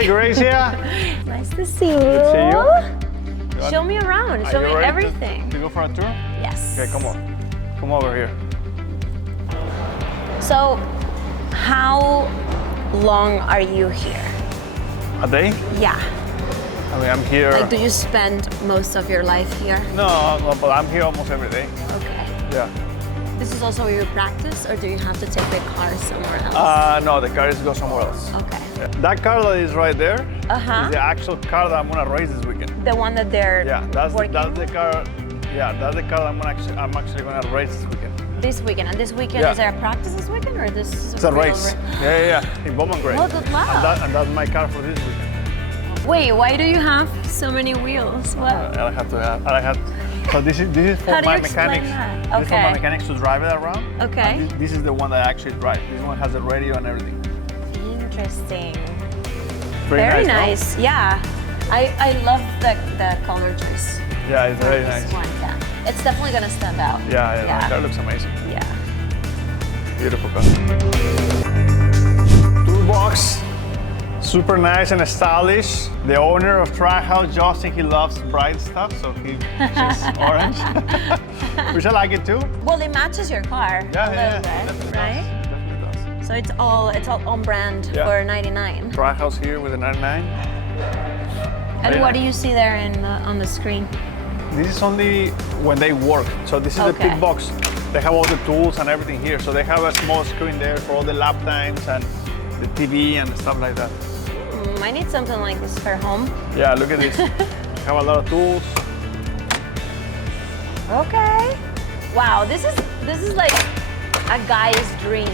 Hey, Gracia. Nice to see you. Good to see you. Show me around. Show me everything. To go for a tour? Yes. Okay, come on. Come over here. So, how long are you here? A day? Yeah. I mean, I'm here. Like, do you spend most of your life here? No, but I'm here almost every day. Okay. Yeah. This is also where you practice, or do you have to take the car somewhere else? No, the car is go somewhere else. Okay. Yeah. That car that is right there Uh-huh. is the actual car that I'm gonna race this weekend. The one that they're that's working the car. Yeah, that's the car I'm actually gonna race this weekend. this weekend. And this weekend, Yeah. is there a practice this weekend, or this is It's a real race. Yeah, in Bowman Gray. Oh, good luck. And that's my car for this weekend. Wait, why do you have so many wheels? What? I have to have. So this is for How do my you explain mechanics. that? This is for my Okay. mechanics to drive it around. Okay. And this is the one that I actually drive. This one has the radio and everything. Interesting. Very Very nice. nice. Yeah. I love the color choice. Yeah, it's very This nice. one, yeah. It's definitely gonna stand out. Yeah, that looks amazing. Yeah. Beautiful car. Toolbox, super nice and stylish. The owner of Trackhouse, Justin, he loves bright stuff, so he chooses orange. Which I like it too. Well, it matches your car Yeah, a yeah, little bit, definitely right? does. Definitely does. So it's all on brand Yeah. for 99. Trackhouse here with a 99. And Very what nice. do you see there on the screen? This is only when they work. So this is the Okay. big box. They have all the tools and everything here. So they have a small screen there for all the lap times and the TV and stuff like that. I need something like this for home. Yeah, look at this. They have a lot of tools. Okay. Wow, this is like a guy's dream.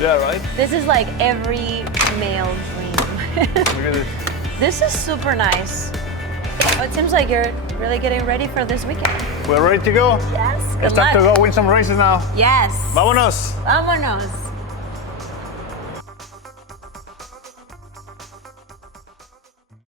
Yeah, right? This is like every male dream. Look at this. This is super nice. Oh, it seems like you're really getting ready for this weekend. We're ready to go. Yes, good It's time luck. to go win some races now. Yes. Vámonos. Vámonos.